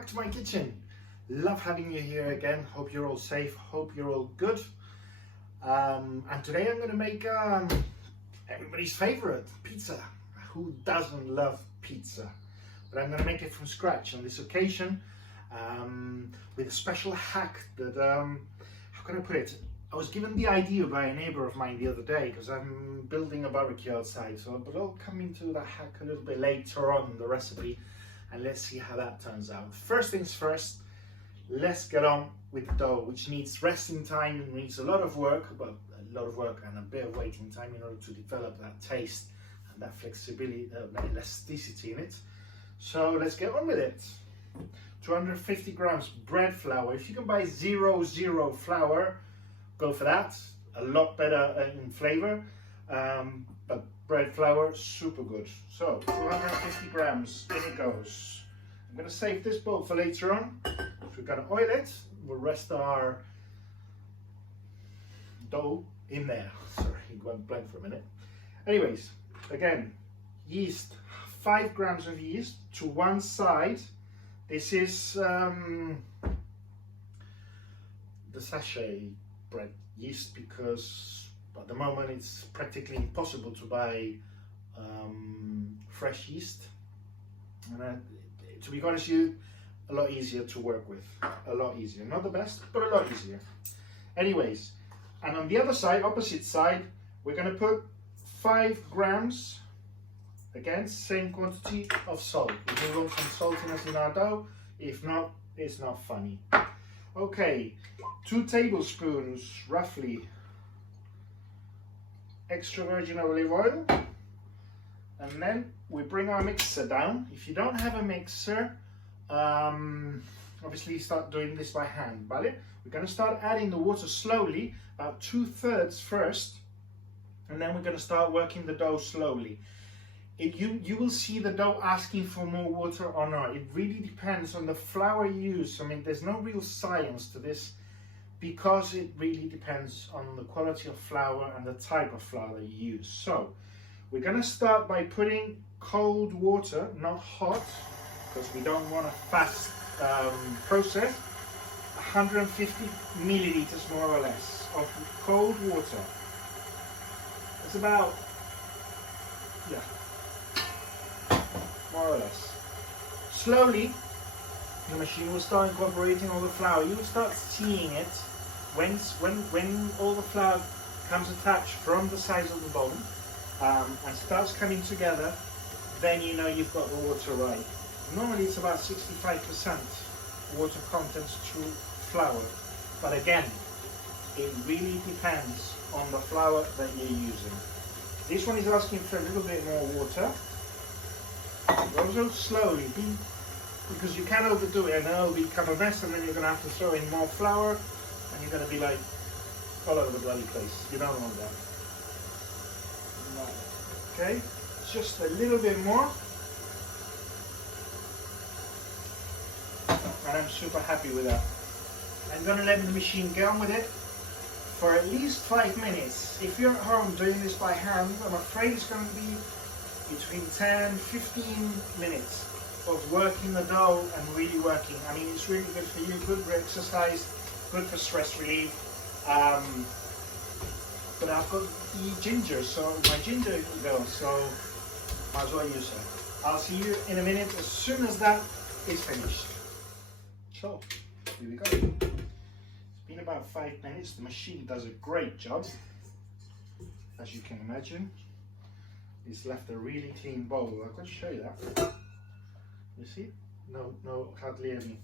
back to my kitchen. Love having you here again. Hope you're all safe, hope you're all good. And today I'm going to make everybody's favorite, pizza. Who doesn't love pizza? But I'm going to make it from scratch on this occasion with a special hack that, how can I put it? I was given the idea by a neighbor of mine the other day because I'm building a barbecue outside, but I'll come into that hack a little bit later on in the recipe and let's see how that turns out. First things first, let's get on with the dough, which needs resting time and needs a lot of work, but a lot of work and a bit of waiting time in order to develop that taste and that flexibility, that elasticity in it. So let's get on with it. 250 grams bread flour. If you can buy 0 flour, go for that. A lot better in flavor, but bread flour, super good. So 250 grams, in it goes. I'm going to save this bowl for later on. If we're going to oil it, we'll rest our dough in there. Sorry, it went blank for a minute. Anyways, again, yeast, 5 grams of yeast to one side. This is the sachet bread yeast because at the moment it's practically impossible to buy fresh yeast, and to be honest with you, a lot easier to work with, a lot easier, not the best but a lot easier. Anyways, and on the other side, opposite side, we're going to put 5 grams, again same quantity of salt. We want some saltiness in our dough, if not it's not funny. Okay, 2 tablespoons roughly extra virgin olive oil, and then we bring our mixer down. If you don't have a mixer, obviously start doing this by hand, ¿vale? We're going to start adding the water slowly, about 2/3 first, and then we're going to start working the dough slowly. You will see the dough asking for more water or not. It really depends on the flour you use. I mean, there's no real science to this because it really depends on the quality of flour and the type of flour that you use. So we're going to start by putting cold water, not hot, because we don't want a fast process. 150 milliliters more or less of cold water. It's about, yeah, more or less. Slowly, the machine will start incorporating all the flour. You will start seeing it when all the flour comes attached from the sides of the bowl and starts coming together. Then you know you've got the water right. Normally it's about 65% water content to flour, but again, it really depends on the flour that you're using. This one is asking for a little bit more water. Also slowly, because you can overdo it and then it'll become a mess, and then you're going to have to throw in more flour and you're going to be like all over the bloody place. You don't want that. Okay, just a little bit more, and I'm super happy with that. I'm going to let the machine get on with it for at least 5 minutes. If you're at home doing this by hand, I'm afraid it's going to be between 10-15 minutes of working the dough and really working. I mean, it's really good for you, good for exercise, good for stress relief. But I've got the ginger, so my ginger goes, so might as well use it. I'll see you in a minute as soon as that is finished. So, here we go. It's been about 5 minutes. The machine does a great job, as you can imagine. It's left a really clean bowl. I've got to show you that. You see? No, hardly any.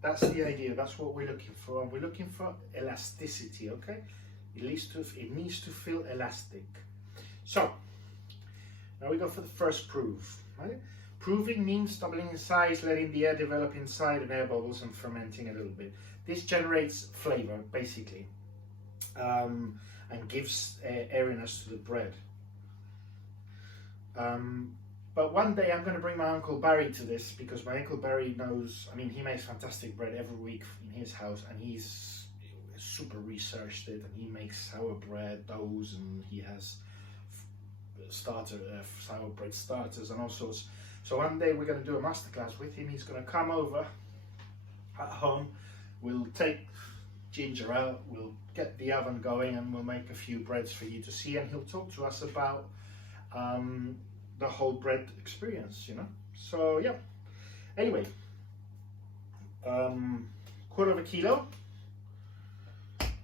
That's the idea. That's what we're looking for. And we're looking for elasticity, okay? It needs to feel elastic. So, now we go for the first proof. Right? Proving means doubling in size, letting the air develop inside and air bubbles and fermenting a little bit. This generates flavor, basically, and gives airiness to the bread. But one day I'm going to bring my Uncle Barry to this, because my Uncle Barry knows, I mean, he makes fantastic bread every week in his house, and he's super researched it, and he makes sour bread doughs, and he has sour bread starters and all sorts. So one day we're going to do a masterclass with him. He's going to come over at home. We'll take Ginger out, we'll get the oven going, and we'll make a few breads for you to see, and he'll talk to us about the whole bread experience, you know. So yeah, anyway, 1/4 kilo,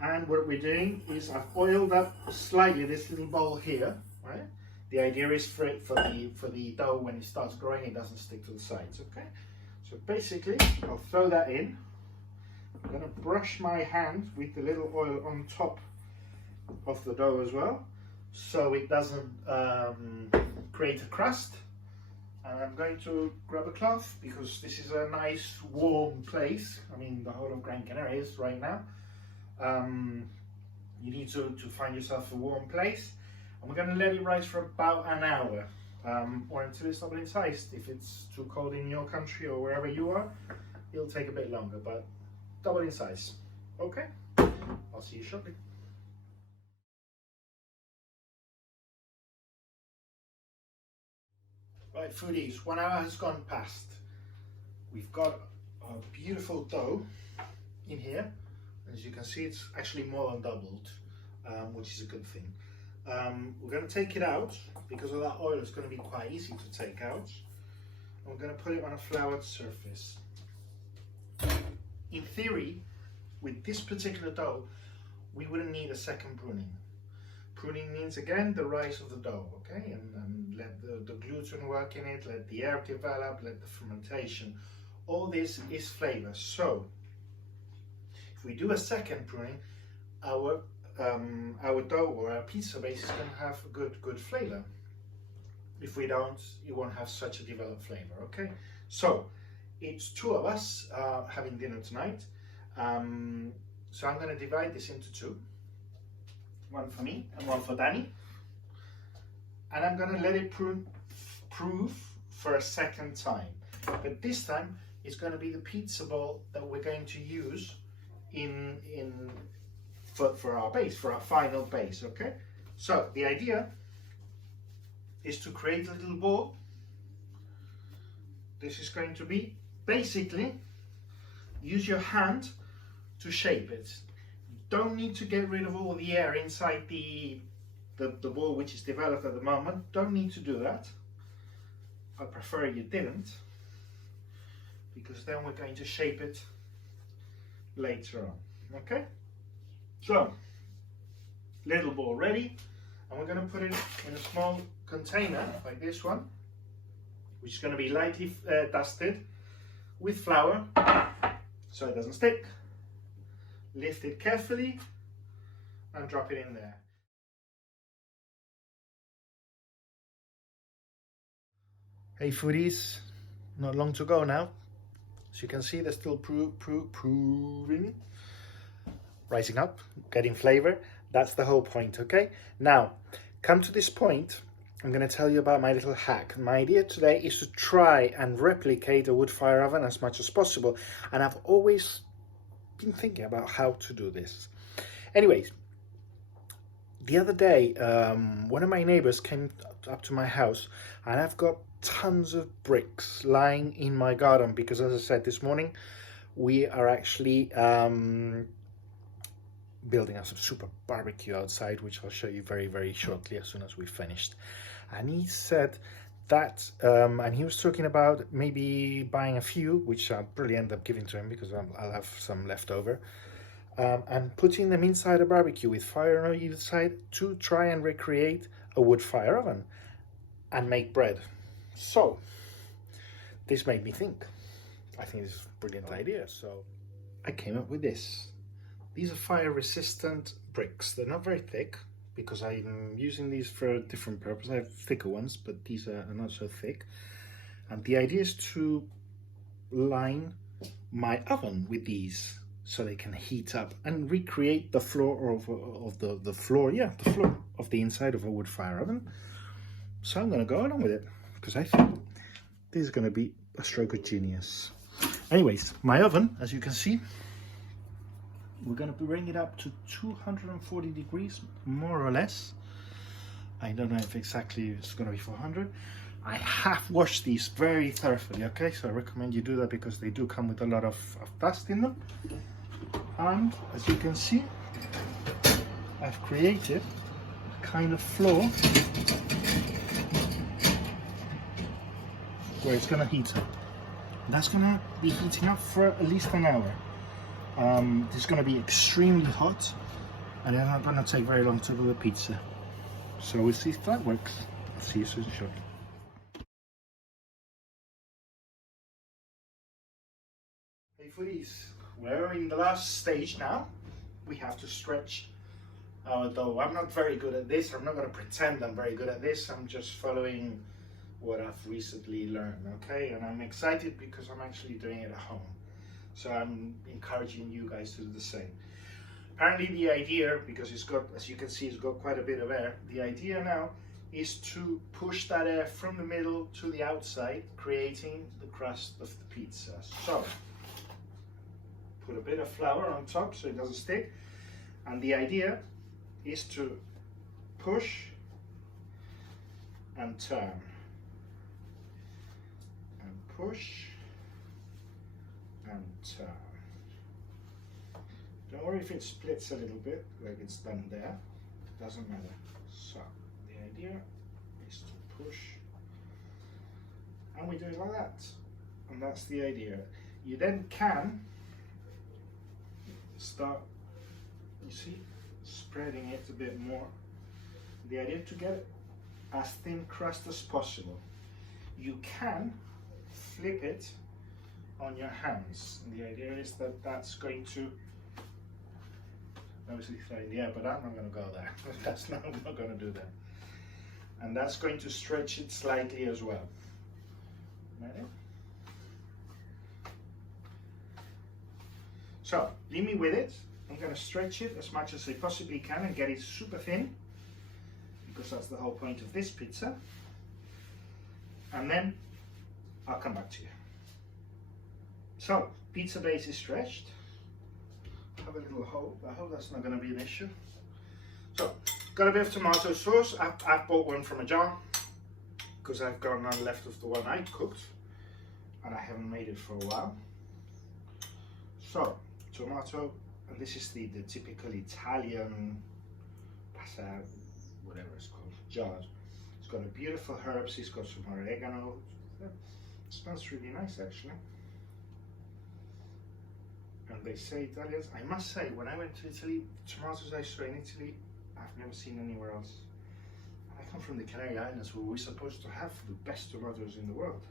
and what we're doing is I've oiled up slightly this little bowl here, right? The idea is for the dough, when it starts growing, it doesn't stick to the sides, okay? So basically, I'll throw that in. I'm going to brush my hand with the little oil on top of the dough as well, so it doesn't create a crust. And I'm going to grab a cloth, because this is a nice warm place. I mean, the whole of Gran Canaria is right now. You need to find yourself a warm place. And we're going to let it rise for about an hour, or until it's double in size. If it's too cold in your country or wherever you are, it'll take a bit longer, but double in size. Okay, I'll see you shortly. Right, foodies, 1 hour has gone past. We've got a beautiful dough in here. As you can see, it's actually more than doubled, which is a good thing. We're going to take it out, because of that oil. It's going to be quite easy to take out. And we're going to put it on a floured surface. In theory, with this particular dough, we wouldn't need a second pruning. Pruning means, again, the rise of the dough, okay? And let the gluten work in it, let the air develop, let the fermentation. All this is flavor. So, if we do a second pruning, our dough or our pizza base is going to have a good flavor. If we don't, you won't have such a developed flavor, okay? So, it's 2 of us having dinner tonight. So I'm going to divide this into 2. One for me and one for Danny. And I'm going to let it prove for a second time. But this time, it's going to be the pizza ball that we're going to use for our base, for our final base, okay? So the idea is to create a little ball. This is going to be, basically, use your hand to shape it. You don't need to get rid of all the air inside the ball, which is developed at the moment. Don't need to do that. I prefer you didn't, because then we're going to shape it later on, okay? So, little ball ready, and we're going to put it in a small container like this one, which is going to be lightly dusted with flour so it doesn't stick. Lift it carefully and drop it in there. Hey foodies, not long to go now. As you can see, they're still proving, rising up, getting flavor. That's the whole point, okay? Now, come to this point, I'm going to tell you about my little hack. My idea today is to try and replicate a wood fire oven as much as possible, and I've always been thinking about how to do this. Anyways, the other day, one of my neighbors came up to my house, and I've got tons of bricks lying in my garden because, as I said this morning, we are actually building a super barbecue outside, which I'll show you very shortly as soon as we've finished. And he said that, and he was talking about maybe buying a few, which I'll probably end up giving to him because I'll have some left over, and putting them inside a barbecue with fire on either side to try and recreate a wood fire oven and make bread. So this made me think. I think this is a brilliant idea. So I came up with this. These are fire resistant bricks. They're not very thick because I'm using these for a different purpose. I have thicker ones, but these are not so thick. And the idea is to line my oven with these so they can heat up and recreate the floor of the floor of the inside of a wood fire oven. So I'm going to go along with it because I think this is going to be a stroke of genius. Anyways, my oven, as you can see, we're going to bring it up to 240 degrees, more or less. I don't know if exactly it's going to be 400. I have washed these very thoroughly, okay? So I recommend you do that because they do come with a lot of dust in them. And as you can see, I've created a kind of floor where it's gonna heat up. That's gonna be heating up for at least an hour. It's gonna be extremely hot, and it's not gonna take very long to do the pizza. So we'll see if that works. I'll see you soon shortly. Hey foodies, we're in the last stage now. We have to stretch our dough. I'm not very good at this. I'm not gonna pretend I'm very good at this. I'm just following what I've recently learned, okay? And I'm excited because I'm actually doing it at home. So I'm encouraging you guys to do the same. Apparently the idea, because it's got, as you can see, it's got quite a bit of air. The idea now is to push that air from the middle to the outside, creating the crust of the pizza. So, put a bit of flour on top so it doesn't stick. And the idea is to push and turn. And push and turn. Don't worry if it splits a little bit, like it's done there. It doesn't matter. So, the idea is to push. And we do it like that. And that's the idea. You then can start, you see, spreading it a bit more. The idea to get as thin crust as possible. You can flip it on your hands. And the idea is that that's going to obviously throw in the air, but I'm not going to go there. I'm not going to do that. And that's going to stretch it slightly as well. Ready? So, leave me with it. I'm going to stretch it as much as I possibly can and get it super thin, because that's the whole point of this pizza. And then I'll come back to you. So, pizza base is stretched. Have a little hole. I hope that's not going to be an issue. So, got a bit of tomato sauce. I've bought one from a jar because I've got none left of the one I cooked, and I haven't made it for a while. So, tomato, and this is the typical Italian pasta, whatever it's called, jar. It's got a beautiful herbs. It's got some oregano. It smells really nice actually. And they say Italians, I must say, when I went to Italy, tomatoes I saw in Italy, I've never seen anywhere else. I come from the Canary Islands, where we're supposed to have the best tomatoes in the world.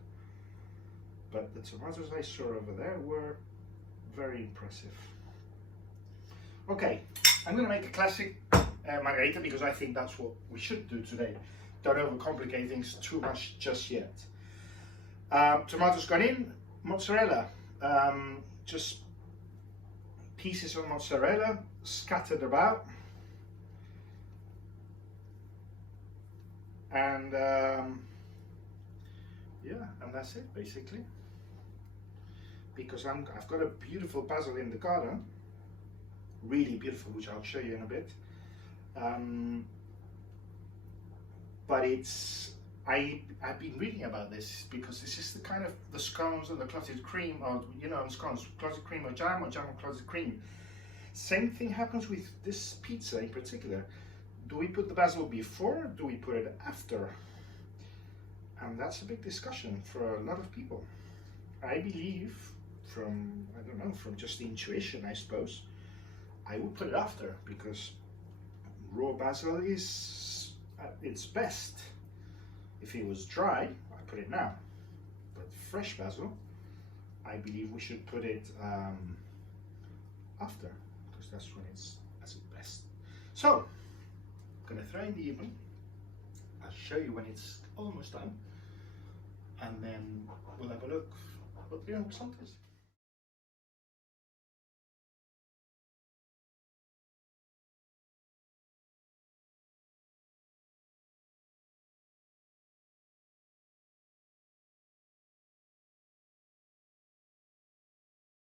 But the tomatoes I saw over there were very impressive. Okay, I'm going to make a classic Margarita, because I think that's what we should do today. Don't overcomplicate things too much just yet. Tomatoes gone in, mozzarella. Just pieces of mozzarella scattered about, and yeah, and that's it basically. Because I've got a beautiful basil in the garden, really beautiful, which I'll show you in a bit. But it's I've been reading about this, because this is the kind of the scones and the clotted cream, or scones, clotted cream or jam and clotted cream. Same thing happens with this pizza in particular. Do we put the basil before? Do we put it after? And that's a big discussion for a lot of people. I believe, from just intuition, I suppose, I would put it after, because raw basil is at its best. If it was dry, I put it now. But fresh basil, I believe we should put it after, because that's when it's at its best. So, I'm gonna throw in the oven. I'll show you when it's almost done, and then we'll have a look what the result is.